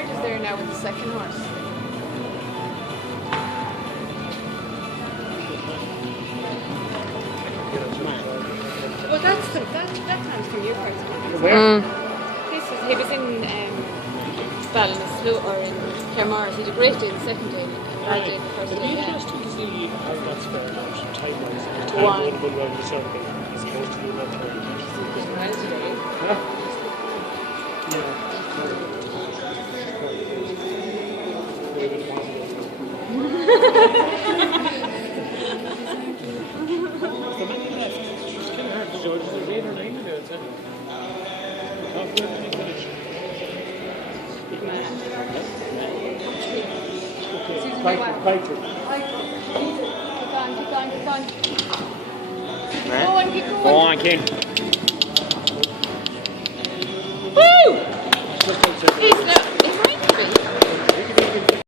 third is there now with the second horse. Well, that time's from your part. Where? He was in Ballinasloe or in Claremorris. He did a great day the second day, and bad day the first It'd be day. interesting to see how that's fared out time-wise. If One. time would around the circle as opposed to the other time. He's doing well today. The man left. It's kind of hard to judge. There's 8 or 9 in there, I'd say. Top of the village. Fight. Keep on. Right. Keep going. Go on, King. Woo!